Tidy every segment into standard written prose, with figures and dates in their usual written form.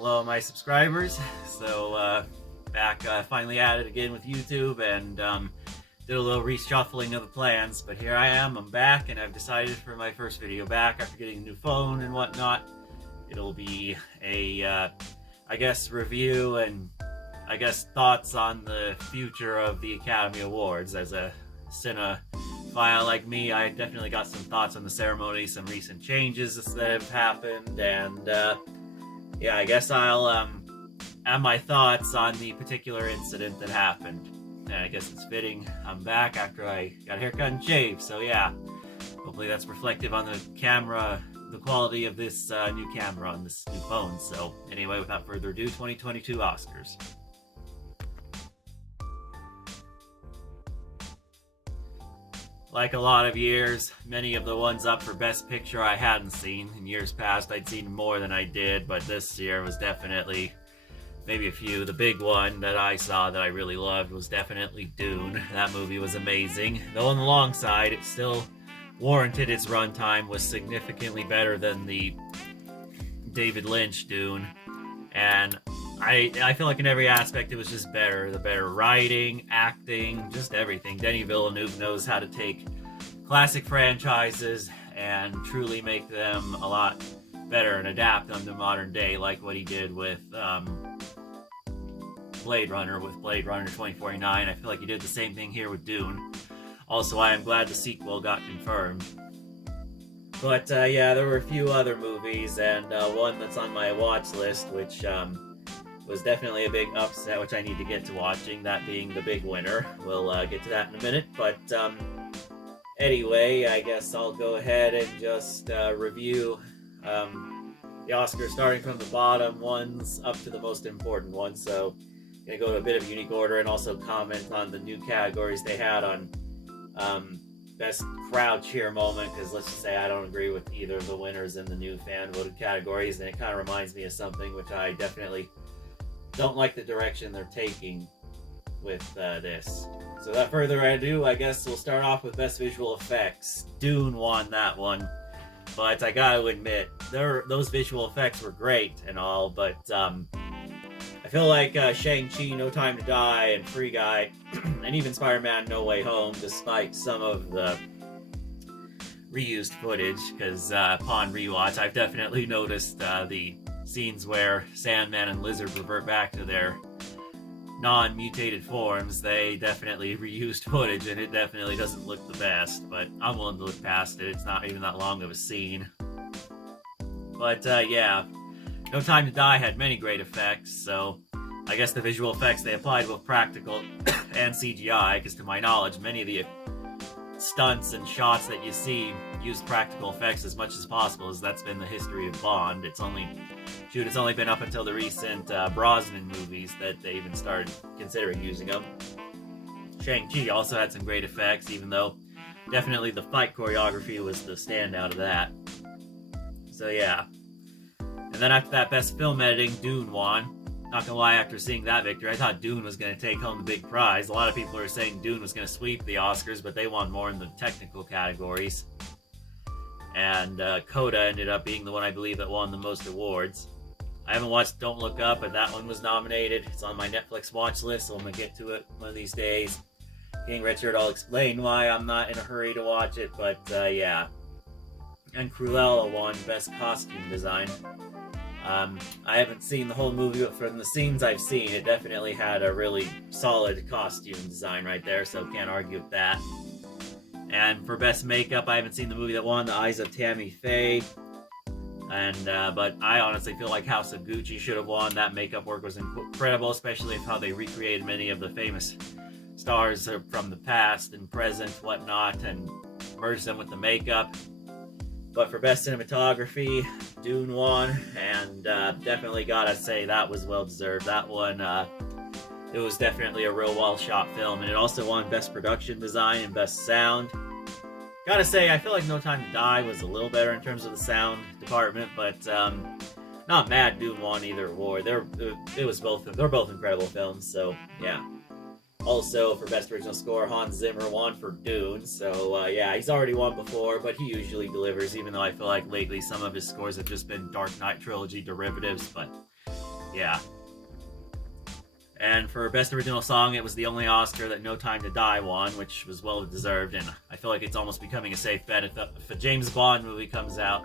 Hello, my subscribers. So, back finally at it again with YouTube, and did a little reshuffling of the plans, but here I am, I'm back, and I've decided for my first video back after getting a new phone and whatnot, it'll be a, I guess, review and, I guess, thoughts on the future of the Academy Awards. As a cinephile like me, I definitely got some thoughts on the ceremony, some recent changes that have happened, and, yeah, I guess I'll, add my thoughts on the particular incident that happened. And I guess it's fitting I'm back after I got a haircut and shaved, so yeah. Hopefully that's reflective on the camera, the quality of this new camera on this new phone. So anyway, without further ado, 2022 Oscars. Like a lot of years, many of the ones up for Best Picture I hadn't seen. In years past, I'd seen more than I did, but this year was definitely maybe a few. The big one that I saw that I really loved was definitely Dune. That movie was amazing. Though on the long side, it still warranted its runtime, was significantly better than the David Lynch Dune. And I feel like in every aspect it was just better. The better writing, acting, just everything. Denis Villeneuve knows how to take classic franchises and truly make them a lot better and adapt them to modern day, like what he did with Blade Runner 2049. I feel like he did the same thing here with Dune. Also, I am glad the sequel got confirmed. But yeah, there were a few other movies, and one that's on my watch list, which was definitely a big upset, which I need to get to watching, that being the big winner. We'll get to that in a minute, but anyway, I guess I'll go ahead and just review the Oscars, starting from the bottom ones up to the most important ones. So I'm going to go to a bit of a unique order and also comment on the new categories they had on best crowd cheer moment, because let's just say I don't agree with either of the winners in the new fan voted categories, and it kind of reminds me of something which I definitely don't like the direction they're taking with this. So without further ado, I guess we'll start off with best visual effects. Dune won that one, but I gotta admit, those visual effects were great and all, but I feel like Shang-Chi, No Time to Die, and Free Guy, and even Spider-Man No Way Home, despite some of the reused footage, because upon rewatch, I've definitely noticed the scenes where Sandman and Lizard revert back to their non-mutated forms. They definitely reused footage, and it definitely doesn't look the best, but I'm willing to look past it. It's not even that long of a scene. But yeah, No Time to Die had many great effects, so I guess the visual effects they applied both practical and CGI, because to my knowledge, many of the stunts and shots that you see use practical effects as much as possible, as that's been the history of Bond. It's only been up until the recent Brosnan movies that they even started considering using them. Shang-Chi also had some great effects, even though definitely the fight choreography was the standout of that. So yeah. And then after that, best film editing, Dune won. Not gonna lie, after seeing that victory, I thought Dune was gonna take home the big prize. A lot of people are saying Dune was gonna sweep the Oscars, but they won more in the technical categories. And Coda ended up being the one, I believe, that won the most awards. I haven't watched Don't Look Up, but that one was nominated. It's on my Netflix watch list, so I'm gonna get to it one of these days. King Richard, I'll explain why I'm not in a hurry to watch it, but yeah. And Cruella won Best Costume Design. I haven't seen the whole movie, but from the scenes I've seen, it definitely had a really solid costume design right there, so can't argue with that. And for Best Makeup, I haven't seen the movie that won, The Eyes of Tammy Faye. And but I honestly feel like House of Gucci should have won. That makeup work was incredible, especially how they recreated many of the famous stars from the past and present, whatnot, and merged them with the makeup. But for Best Cinematography, Dune won, and definitely gotta say that was well-deserved. That one, it was definitely a real well-shot film, and it also won Best Production Design and Best Sound. Gotta say, I feel like No Time to Die was a little better in terms of the sound department, but not mad Dune won either award. They're both incredible films, so yeah. Also, for Best Original Score, Hans Zimmer won for Dune, so yeah, he's already won before, but he usually delivers, even though I feel like lately some of his scores have just been Dark Knight Trilogy derivatives, but yeah. And for Best Original Song, it was the only Oscar that No Time to Die won, which was well deserved, and I feel like it's almost becoming a safe bet. If a James Bond movie comes out,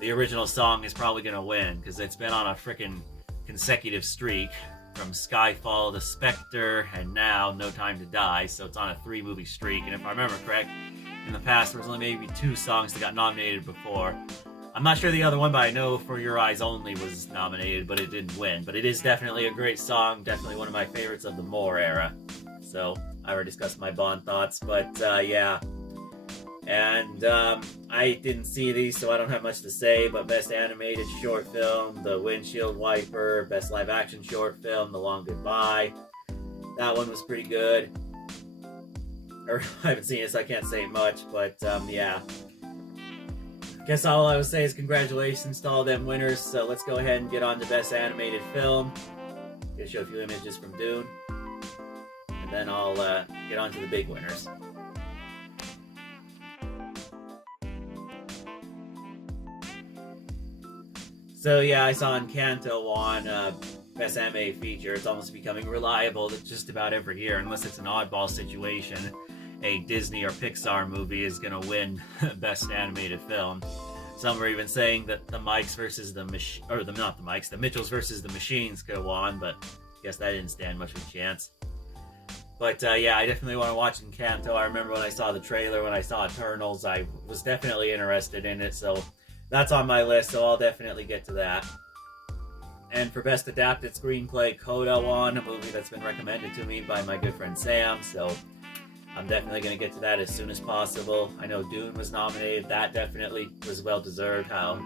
the original song is probably going to win, because it's been on a freaking consecutive streak from Skyfall to Spectre, and now No Time to Die, so it's on a 3-movie streak. And if I remember correct, in the past there was only maybe 2 songs that got nominated before. I'm not sure the other one, but I know For Your Eyes Only was nominated, but it didn't win. But it is definitely a great song, definitely one of my favorites of the Moore era. So, I already discussed my Bond thoughts, but yeah. And I didn't see these, so I don't have much to say, but Best Animated Short Film, The Windshield Wiper, Best Live Action Short Film, The Long Goodbye. That one was pretty good. I haven't seen it, so I can't say much, but yeah. Guess all I would say is congratulations to all them winners, so let's go ahead and get on to Best Animated Film. Gonna show a few images from Dune, and then I'll get on to the big winners. So yeah, I saw Encanto on Best Animated Feature. It's almost becoming reliable that just about every year, unless it's an oddball situation, a Disney or Pixar movie is going to win Best Animated Film. Some are even saying that the Mikes versus the the Mitchells versus the Machines go on, but I guess that didn't stand much of a chance. But yeah, I definitely want to watch Encanto. I remember when I saw the trailer, when I saw Eternals, I was definitely interested in it, so that's on my list, so I'll definitely get to that. And for Best Adapted Screenplay, Coda won, a movie that's been recommended to me by my good friend Sam, so I'm definitely going to get to that as soon as possible. I know Dune was nominated. That definitely was well-deserved. How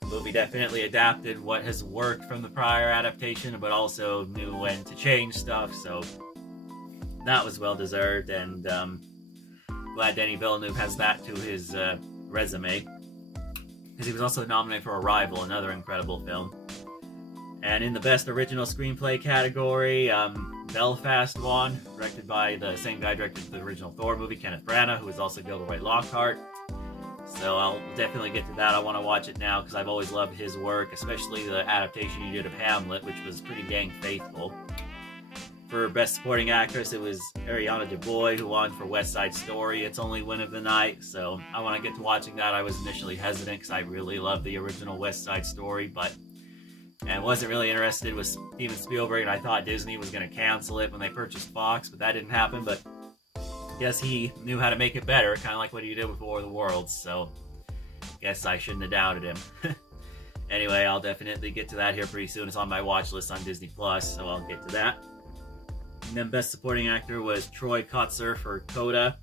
the movie definitely adapted what has worked from the prior adaptation, but also knew when to change stuff, so that was well-deserved, and glad Denis Villeneuve has that to his resume, because he was also nominated for Arrival, another incredible film. And in the Best Original Screenplay category, Belfast won, directed by the same guy who directed the original Thor movie, Kenneth Branagh, who is also Gilderoy Lockhart. So I'll definitely get to that. I want to watch it now because I've always loved his work, especially the adaptation he did of Hamlet, which was pretty dang faithful. For Best Supporting Actress, it was Ariana DeBoy who won for West Side Story. It's only win of the night, so I want to get to watching that. I was initially hesitant because I really love the original West Side Story, and wasn't really interested with Steven Spielberg, and I thought Disney was going to cancel it when they purchased Fox, but that didn't happen. But I guess he knew how to make it better, kind of like what he did with War of the Worlds, so guess I shouldn't have doubted him. Anyway, I'll definitely get to that here pretty soon. It's on my watch list on Disney+, so I'll get to that. And then Best Supporting Actor was Troy Kotsur for Coda.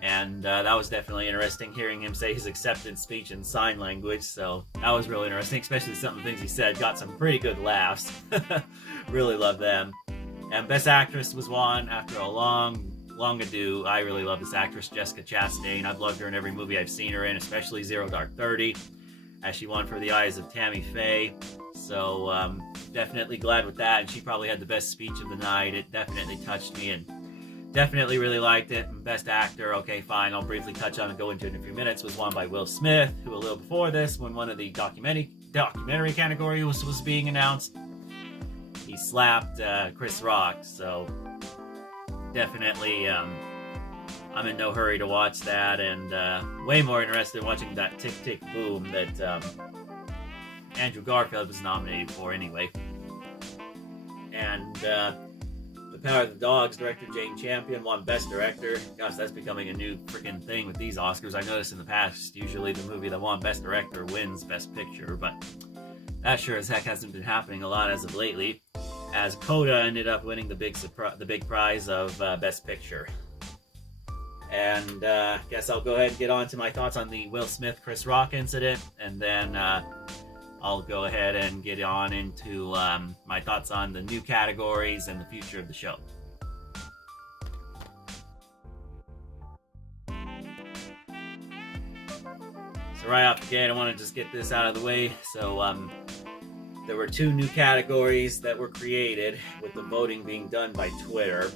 And that was definitely interesting, hearing him say his acceptance speech in sign language, so that was really interesting, especially some of the things he said. Got some pretty good laughs. Really love them. And Best Actress was won after a long ado. I really love this actress, Jessica Chastain. I've loved her in every movie I've seen her in, especially Zero Dark 30, as she won for The Eyes of Tammy Faye. So definitely glad with that, and she probably had the best speech of the night. It definitely touched me, and definitely really liked it. Best Actor, okay, fine, I'll briefly touch on and go into it in a few minutes, was won by Will Smith, who a little before this, when one of the documentary category was being announced, he slapped Chris Rock, so definitely I'm in no hurry to watch that, and way more interested in watching that Tick Tick Boom that Andrew Garfield was nominated for anyway. And The Power of the Dogs director Jane Champion won Best Director. Gosh, that's becoming a new freaking thing with these Oscars. I noticed in the past, usually the movie that won Best Director wins Best Picture, but that sure as heck hasn't been happening a lot as of lately, as Coda ended up winning the big prize of Best Picture. And guess I'll go ahead and get on to my thoughts on the Will Smith-Chris Rock incident, and then I'll go ahead and get on into my thoughts on the new categories and the future of the show. So right off the gate, I want to just get this out of the way. So there were 2 new categories that were created, with the voting being done by Twitter.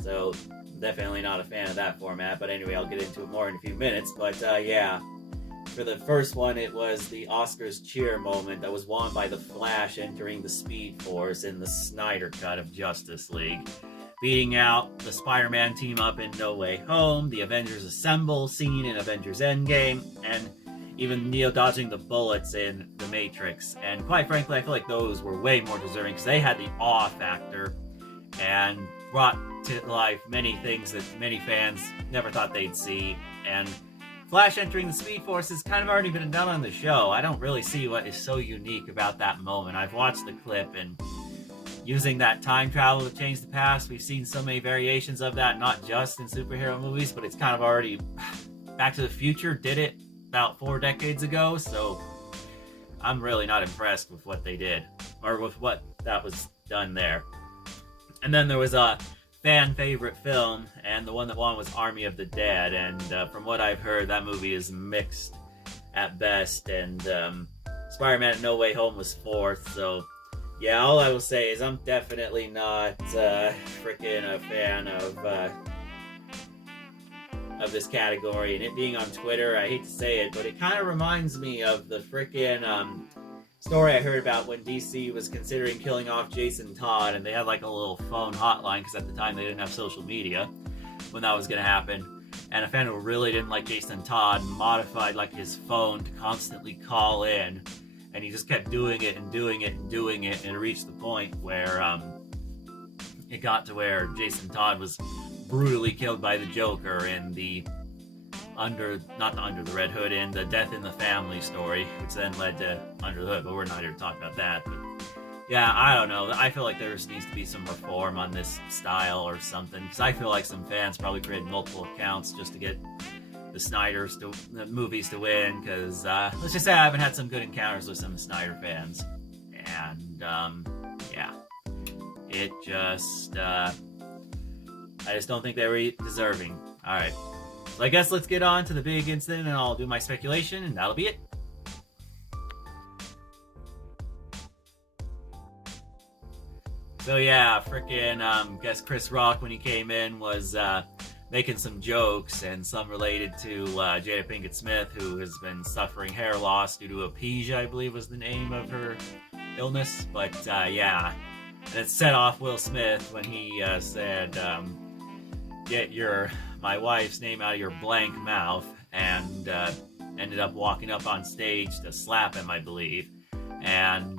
So definitely not a fan of that format, but anyway, I'll get into it more in a few minutes. But yeah. for the first one, it was the Oscars cheer moment that was won by the Flash entering the Speed Force in the Snyder Cut of Justice League, beating out the Spider-Man team up in No Way Home, the Avengers Assemble scene in Avengers Endgame, and even Neo dodging the bullets in The Matrix. And quite frankly, I feel like those were way more deserving because they had the awe factor and brought to life many things that many fans never thought they'd see. And Flash entering the Speed Force has kind of already been done on the show. I don't really see what is so unique about that moment. I've watched the clip, and using that time travel to change the past, we've seen so many variations of that, not just in superhero movies, but it's kind of already... Back to the Future did it about 4 decades ago, so I'm really not impressed with what they did, or with what that was done there. And then there was a fan favorite film, and the one that won was Army of the Dead, and from what I've heard, that movie is mixed at best, and Spider-Man No Way Home was 4th, so yeah, all I will say is I'm definitely not freaking a fan of this category, and it being on Twitter, I hate to say it, but it kind of reminds me of the freaking story I heard about when DC was considering killing off Jason Todd, and they had like a little phone hotline, because at the time they didn't have social media when that was going to happen, and a fan who really didn't like Jason Todd modified like his phone to constantly call in, and he just kept doing it and doing it and doing it, and it reached the point where it got to where Jason Todd was brutally killed by the Joker in the Under the Red Hood, in the Death in the Family story, which then led to Under the Hood, but we're not here to talk about that. But yeah, I don't know. I feel like there needs to be some reform on this style or something, because I feel like some fans probably created multiple accounts just to get the movies to win, because let's just say I haven't had some good encounters with some Snyder fans, and yeah, it just I just don't think they were deserving. Alright, so I guess let's get on to the big incident, and I'll do my speculation, and that'll be it. So yeah, frickin' guess Chris Rock, when he came in, was making some jokes, and some related to Jada Pinkett Smith, who has been suffering hair loss due to alopecia, I believe was the name of her illness. But yeah, and it set off Will Smith when he said, get my wife's name out of your blank mouth, and ended up walking up on stage to slap him, I believe. And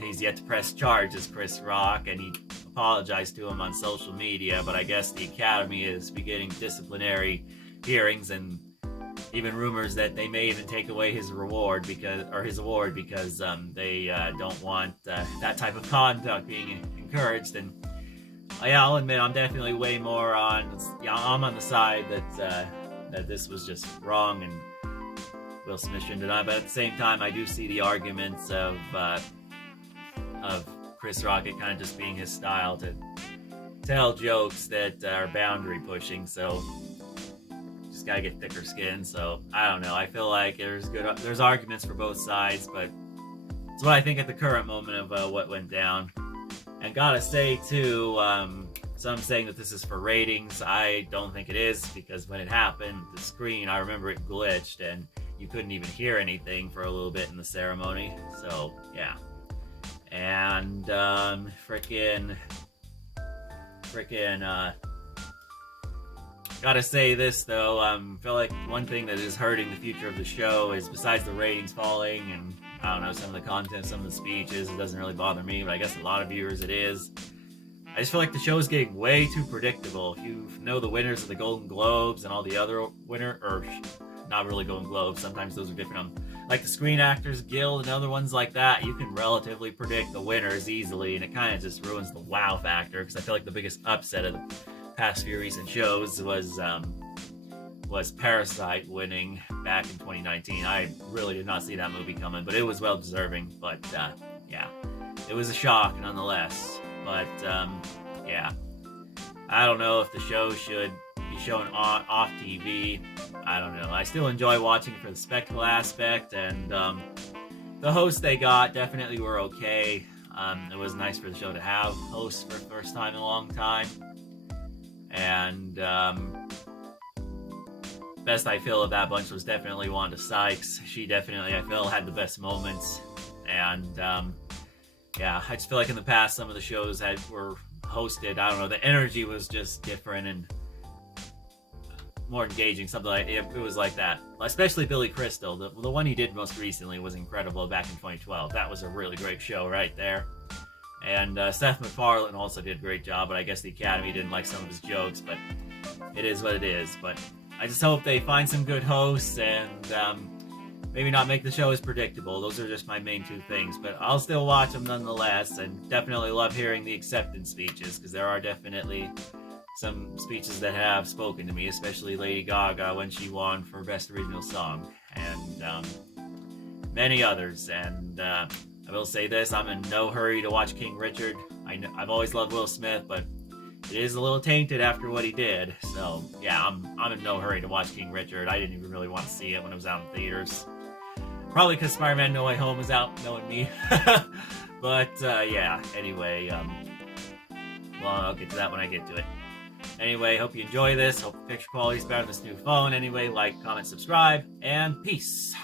he's yet to press charges, Chris Rock, and he apologized to him on social media, but I guess the Academy is beginning disciplinary hearings, and even rumors that they may even take away his award because they don't want that type of conduct being encouraged. And yeah, I'll admit I'm definitely way more on. I'm on the side that this was just wrong and Will Smith shouldn't deny. But at the same time, I do see the arguments of Chris Rock kind of just being his style to tell jokes that are boundary pushing. So just gotta get thicker skin. So I don't know. I feel like there's arguments for both sides, but it's what I think at the current moment of what went down. And gotta say too, some saying that this is for ratings. I don't think it is, because when it happened, the screen, I remember it glitched and you couldn't even hear anything for a little bit in the ceremony. So yeah. And frickin' gotta say this though, I feel like one thing that is hurting the future of the show is, besides the ratings falling and I don't know, some of the content, some of the speeches, it doesn't really bother me, but I guess a lot of viewers it is. I just feel like the show is getting way too predictable. If you know the winners of the Golden Globes and all the other not really Golden Globes, sometimes those are different, like the Screen Actors Guild and other ones like that, you can relatively predict the winners easily, and it kind of just ruins the wow factor, because I feel like the biggest upset of the past few recent shows was Parasite winning back in 2019. I really did not see that movie coming, but it was well deserving. But yeah, it was a shock nonetheless. But yeah, I don't know if the show should be shown off TV. I don't know. I still enjoy watching it for the spectacle aspect, and the hosts they got definitely were okay. It was nice for the show to have hosts for the first time in a long time, and best I feel of that bunch was definitely Wanda Sykes. She definitely, I feel, had the best moments. And yeah, I just feel like in the past, some of the shows that were hosted, I don't know, the energy was just different and more engaging. Something like it was like that. Especially Billy Crystal, the one he did most recently was incredible back in 2012. That was a really great show right there. And Seth MacFarlane also did a great job, but I guess the Academy didn't like some of his jokes, but it is what it is. But I just hope they find some good hosts and maybe not make the show as predictable. Those are just my main two things, but I'll still watch them nonetheless, and definitely love hearing the acceptance speeches, because there are definitely some speeches that have spoken to me, especially Lady Gaga when she won for Best Original Song, and many others. And I will say this, I'm in no hurry to watch King Richard. I've always loved Will Smith, but it is a little tainted after what he did. So yeah, I'm in no hurry to watch King Richard. I didn't even really want to see it when it was out in theaters. Probably because Spider-Man No Way Home was out, knowing me. But yeah, anyway, well, I'll get to that when I get to it. Anyway, hope you enjoy this. Hope the picture quality is better on this new phone. Anyway, like, comment, subscribe, and peace.